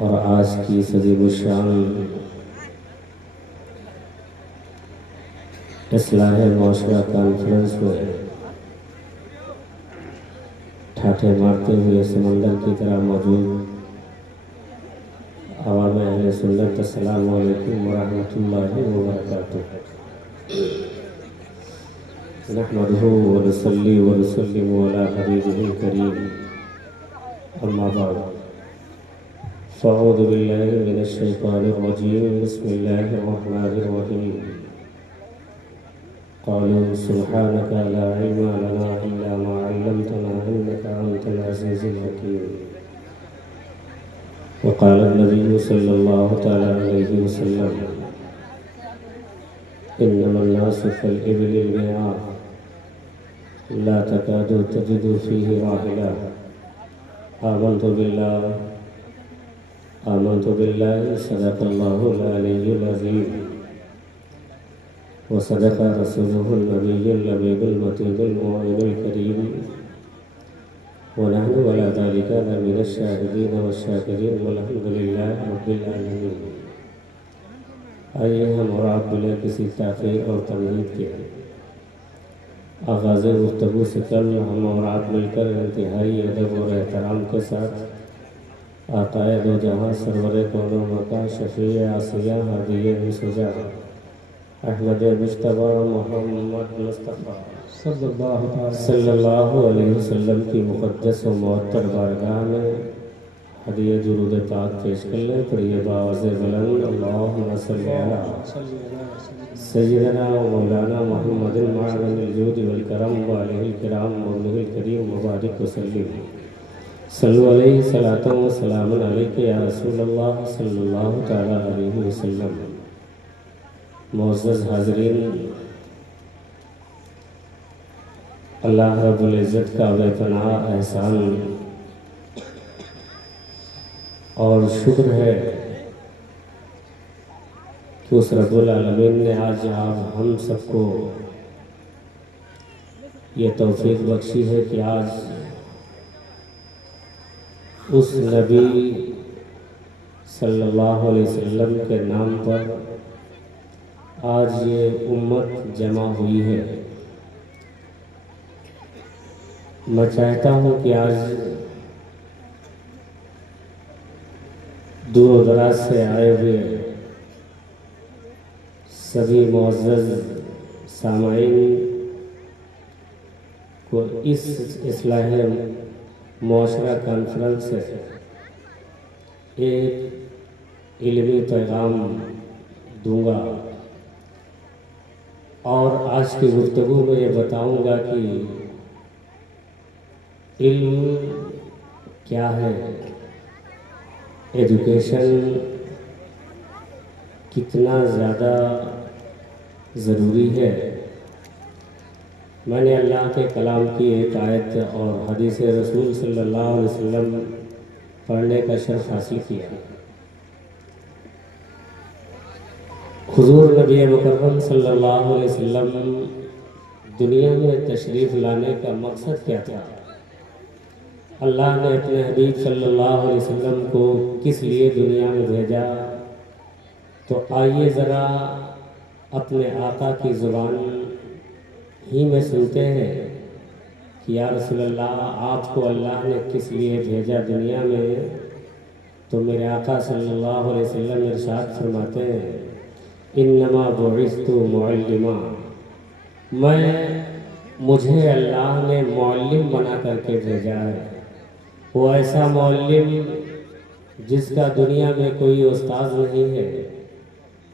اور آج کی عظیم الشان اصلاح معاشرہ کانفرنس میں ٹھاٹھے مارتے ہوئے سمندر کی طرح موجود عوام اہل سنت، السلام علیکم ورحمۃ اللہ وبرکاتہ۔ نحمدہ ونصلی ونسلم علی حبیبہ الکریم، اما بعد فاعوذ باللہ من الشیطان الرجیم، بسم اللہ الرحمن الرحیم۔ قالوا سبحانك لا علم لنا إلا ما علمتنا إنك أنت العزيز الحكيم۔ وقال النبي صلى الله تعالى عليه وسلم: إنما الناس كالإبل المعاء لا تكاد تجد فيه راحلة۔ آمنت بالله صدق الله العلي العظيم، وصدق رسوله النبي اللبيب المتين المؤمن الكريم، ونحن على ذلك لمن الشاهدين والشاكرين، والحمد لله رب العالمين۔ آئیے ہم اور آپ بلا کسی تاخیر اور تمہید کے آغاز گفتگو سے کل ہم اور آپ مل کر انتہائی ادب اور احترام کے ساتھ آقا دو جہاں سرور کون و مکان شفیع آسیہ ہادی سجا احمد مجتبی محمد مصطفیٰ صلی اللہ علیہ وسلم کی مقدس و معطر بارگاہ میں ہدیہ درود پاک پیش کر لیں۔ پڑھیے باواز بلند: اللہم صلی علی سیدنا و مولانا محمد المعدن الجود والکرم وآلہ الکرام وابنہ الکریم مبارک وسلم۔ صلو علیہ صلاۃ و سلام علیک یا رسول اللہ صلی اللہ تعالی علیہ وسلم۔ معزز حاضرین، اللہ رب العزت کا بے پناہ احسان اور شکر ہے کہ اس رب العالمین نے آج ہم سب کو یہ توفیق بخشی ہے کہ آج اس نبی صلی اللہ علیہ وسلم کے نام پر آج یہ امت جمع ہوئی ہے۔ میں چاہتا ہوں کہ آج دور و دراز سے آئے ہوئے سبھی معزز سامعین کو اس اصلاح معاشرہ کانفرنس سے ایک علمی پیغام دوں گا، اور آج کی گفتگو میں یہ بتاؤں گا کہ علم کیا ہے، ایجوکیشن کتنا زیادہ ضروری ہے۔ میں نے اللہ کے کلام کی ایک آیت اور حدیث رسول صلی اللہ علیہ وسلم پڑھنے کا شرف حاصل کیا۔ حضور نبی مکرم صلی اللہ علیہ وسلم دنیا میں تشریف لانے کا مقصد کیا تھا؟ اللہ نے اپنے حبیب صلی اللہ علیہ وسلم کو کس لیے دنیا میں بھیجا؟ تو آئیے ذرا اپنے آقا کی زبان ہی میں سنتے ہیں کہ یا رسول اللہ، آپ کو اللہ نے کس لیے بھیجا دنیا میں؟ تو میرے آقا صلی اللہ علیہ وسلم ارشاد فرماتے ہیں: انما بعثت معلما، مجھے اللہ نے معلم بنا کر کے بھیجا ہے۔ وہ ایسا معلم جس کا دنیا میں کوئی استاد نہیں ہے،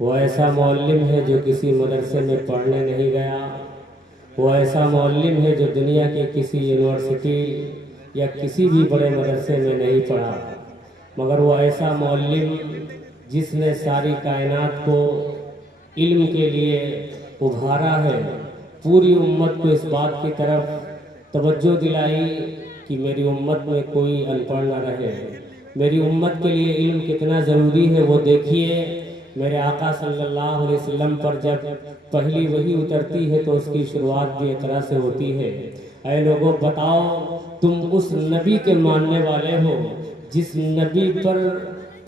وہ ایسا معلم ہے جو کسی مدرسے میں پڑھنے نہیں گیا، وہ ایسا معلم ہے جو دنیا کے کسی یونیورسٹی یا کسی بھی بڑے مدرسے میں نہیں پڑھا، مگر وہ ایسا معلم جس نے ساری کائنات کو علم کے لیے ابھارا ہے، پوری امت کو اس بات کی طرف توجہ دلائی کہ میری امت میں کوئی ان پڑھ نہ رہے۔ میری امت کے لیے علم کتنا ضروری ہے وہ دیکھیے۔ میرے آقا صلی اللہ علیہ وسلم پر جب پہلی وحی اترتی ہے تو اس کی شروعات بھی اقرا سے ہوتی ہے۔ اے لوگوں بتاؤ، تم اس نبی کے ماننے والے ہو جس نبی پر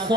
100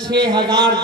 6,000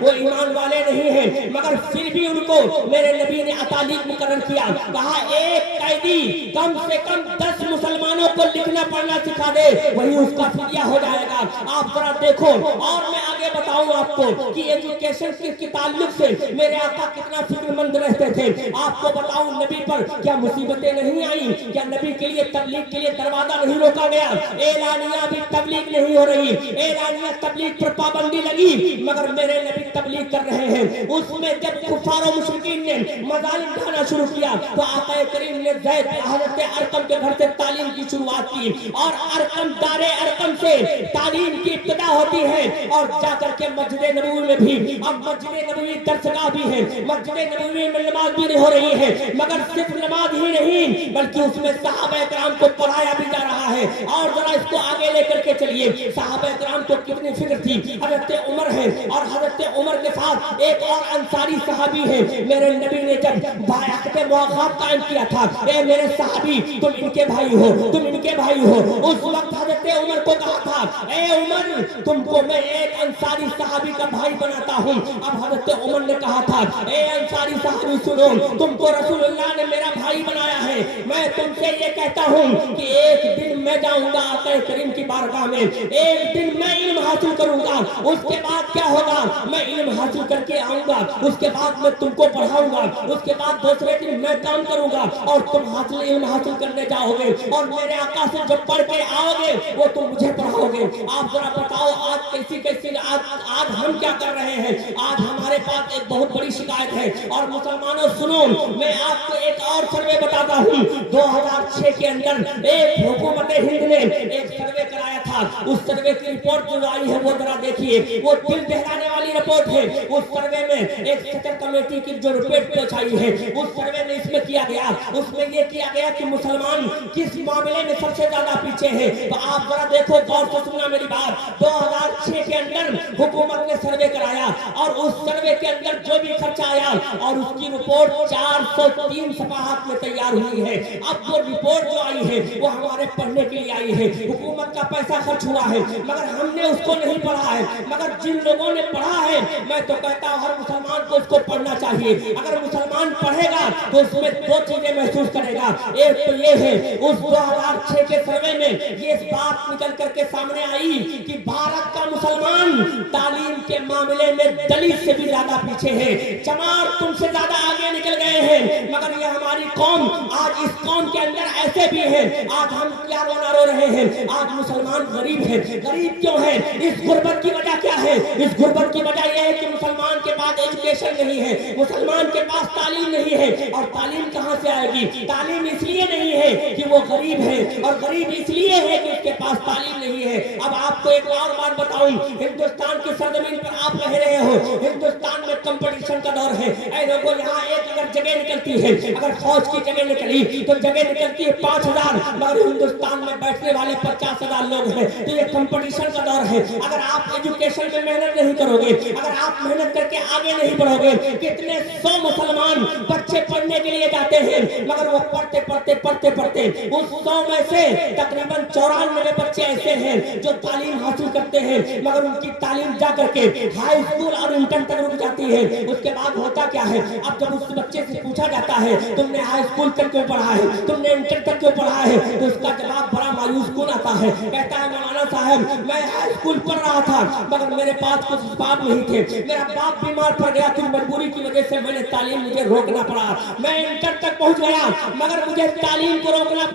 وہ ایمان والے نہیں ہیں، مگر پھر بھی ان کو میرے نبی نے اطالیق مقرر کیا. کہا ایک قیدی کم سے کم 10 مسلمانوں کو لکھنا پڑھنا سکھا دے، وہی اس کا فدیہ ہو جائے گا. آپ ذرا دیکھو. اور میں آگے بتاؤں آپ کو کہ ایجوکیشن کے تعلق سے میرے آقا کتنا فکر مند رہتے تھے. آپ کو بتاؤں نبی پر کیا مصیبتیں نہیں آئیں؟ کیا نبی کے لیے تبلیغ کے لیے دروازہ نہیں روکا گیا؟ اعلانیہ بھی تبلیغ نہیں ہو رہی، اعلانیہ تبلیغ پر پابندی لگی، مگر میرے نبی تبلیغ کر رہے ہیں. اس میں جب کفار و مشرکین نے مظالم ڈھانا شروع کیا تو آقا کریم نے زید حضرت ارقم کے گھر سے تعلیم کی شروعات کی. اور ارقم دار ارقم سے تعلیم کی ابتدا ہوتی ہے اور جا کر کے مسجد نبوی میں بھی. اب مسجد نبوی درسگاہ بھی ہے، مسجد نبوی میں نماز بھی نہیں ہو رہی ہے، مگر صرف نماز ہی نہیں بلکہ اس میں صحابہ کرام کو پڑھایا بھی جا رہا ہے. اور ذرا اس کو آگے لے کر کے چلیے. صحابہ کرام کو کتنی فکر تھی. حضرت عمر ہے اور حضرت عمر کے ساتھ ایک اور انصاری صحابی ہے. میرے نبی نے جب بیعت مواخات قائم کیا تھا، اے میرے صحابی تم ان کے بھائی ہو، تم ان کے بھائی ہو. اس وقت حضرت عمر کو کہا تھا اے عمر تم کو میں ایک انصاری صحابی کا بھائی بناتا ہوں. اب حضرت عمر نے کہا تھا اے انصاری صحابی سنو، تم کو رسول اللہ نے میرا بھائی بنایا ہے، میں تم سے یہ کہتا ہوں کہ ایک دن میں جاؤں گا آقا کریم کی بارگاہ میں، ایک دن میں علم حاصل کروں گا. اس کے بعد کیا ہوگا؟ میں علم حاصل کر کے آؤں گا، اس کے بعد میں تم کو پڑھاؤں گا، اس کے بعد دوسرے دن میں کام کروں گا اور تم علم حاصل کرنے جاؤ گے اور میرے آقا سے جب پڑھ کے آؤ گے وہ تم مجھے پڑھاؤ گے. آپ ذرا بتاؤ آج کیسی آج ہم کیا کر رہے ہیں؟ آج ہمارے پاس ایک بہت بڑی شکایت ہے. اور مسلمانوں سنو، میں آپ کو ایک اور سروے بتاتا ہوں. 2006 کے اندر ایک حکومت ہند نے ایک سروے کرایا تھا. اس سروے کی رپورٹ جو آئی ہے وہ ذرا دیکھیے، وہ دل دہلانے والی رپورٹ ہے. اس سروے میں ایک سیکٹر کمیٹی کی جو رپورٹ پیش آئی ہے اس سروے میں اس میں کیا گیا، اس میں یہ کیا گیا کہ مسلمان کس معاملے میں سب سے زیادہ پیچھے ہیں. تو آپ ذرا دیکھو، غور سے سننا میری بات. 2006 کے اندر حکومت نے سروے کرایا اور اس سروے کے اندر جو بھی خرچہ آیا اور اس کی رپورٹ 403 صفحات میں تیار ہوئی ہے. اب وہ رپورٹ جو آئی ہے وہ ہمارے پڑھنے کے لیے آئی ہے. حکومت کا پیسہ خرچ ہوا ہے مگر ہم نے اس کو نہیں پڑھا ہے. مگر جن لوگوں نے پڑھا ہے میں تو کہتا ہوں ہر مسلمان کو اس کو پڑھنا چاہیے. اگر مسلمان پڑھے گا تو اس میں دو چیزیں محسوس کرے گا. ایک تو یہ ہے اس 2006 کے سروے میں یہ بات نکل کر کے سامنے آئی کہ بھارت کا مسلمان تعلیم کے معاملے میں دلت سے بھی زیادہ پیچھے ہے. چمار تم سے زیادہ آگے نکل گئے ہیں، مگر یہ ہماری قوم آج اس قوم کے اندر ایسے بھی ہیں. آج ہم کیا رو رہے ہیں؟ آج مسلمان غریب ہیں. غریب کیوں ہیں؟ اس غربت کی وجہ کیا ہے؟ اس غربت کی وجہ یہ ہے کہ مسلمان کے پاس ایجوکیشن نہیں ہے، مسلمان کے پاس تعلیم نہیں ہے. اور تعلیم کہاں سے آئے گی؟ تعلیم اس لیے نہیں ہے کہ وہ غریب ہے اور غریب اس لیے ہے کہ اس کے پاس تعلیم نہیں ہے. اب آپ کو ایک اور بات بتاؤں، ہندوستان کی سرزمین پر آپ رہ رہے ہو، ہندوستان میں کمپٹیشن کا دور ہے. اے لوگوں یہاں ایک اگر جگہ نکلتی ہے، اگر فوج کی جگہ نکلی تو جگہ نکلتی ہے 5000، مگر ہندوستان میں بیٹھنے والے 50,000 لوگ ہیں. تو یہ کمپٹیشن کا دور ہے. اگر آپ ایجوکیشن میں محنت نہیں کرو گے، اگر آپ محنت کر کے آگے نہیں بڑھو گے، کتنے 100 مسلمان بچے پڑھنے کے لیے جاتے ہیں مگر وہ پڑھتے اس 100 میں سے تقریباً 94 بچے ایسے ہیں جو تعلیم حاصل کرتے ہیں مگر ان کی تعلیم جا کر کے ہائی اسکول اور انٹر تک رک جاتی ہے. اس کے بعد ہوتا کیا ہے؟ اب جب اس بچے سے پوچھا جاتا ہے تم نے ہائی اسکول تک کیوں پڑھا ہے، تم نے انٹر تک کیوں پڑھا ہے، تو اس کا جواب بڑا مایوس کن آتا ہے. کہتا ہے مولانا صاحب میں ہائی اسکول پڑھ رہا تھا مگر میرے پاس کچھ اسباب نہیں تھے، میرا باپ بیمار پڑ گیا، پھر مجبوری کی وجہ سے میں نے تعلیم مجھے روکنا پڑا. میں انٹر تک پہنچ گیا مگر مجھے تعلیم کو روکنا